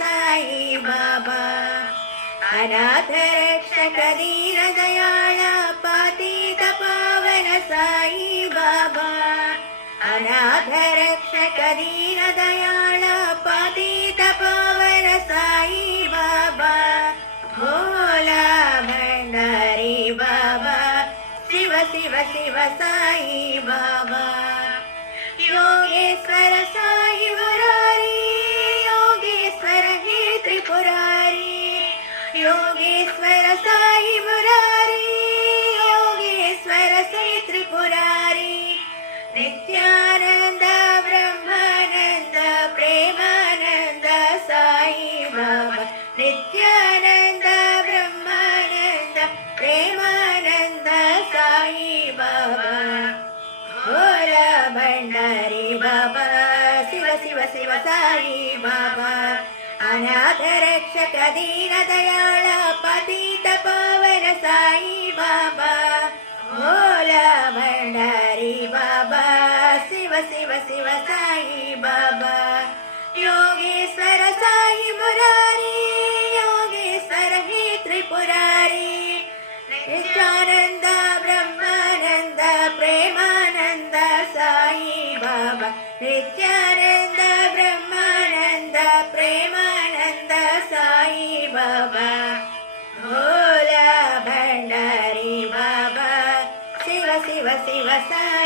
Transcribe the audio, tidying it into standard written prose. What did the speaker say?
साई बाबा अनाथ रक्षक दीन दयाळ पतित पावन साई बाबा अनाथ रक्षक दीन दयाळ पतित पावन साई बाबा भोला भंडारी बाबा शिव शिव शिव साई बाबा योगेश्वर साई मुरारी योगेश्वर हे त्रिपुरारी योगेश्वर साई मुरारी योगेश्वर से त्रिपुरारी नित्यानंद ब्रह्मानंद प्रेमानंद साई बाबा नित्यानंद ब्रह्मानंद प्रेमानंद साई बाबा भोला भंडारी बाबा शिव शिव शिव साई बाबा अनाथ रक्षक दीन दयाळ पतित पावन साई बाबा भोला भंडारी बाबा शिव शिव शिव साई बाबा योगेश्वर साई मुरारी योगेश्वर हे त्रिपुरारी नित्यानंद ब्रह्मानंद प्रेमानंद साई बाबा नित्यानंद ब्रह्मानंद प्रेमानंद साई बाबा भोला भंडारी बाबा शिव शिव शिव साई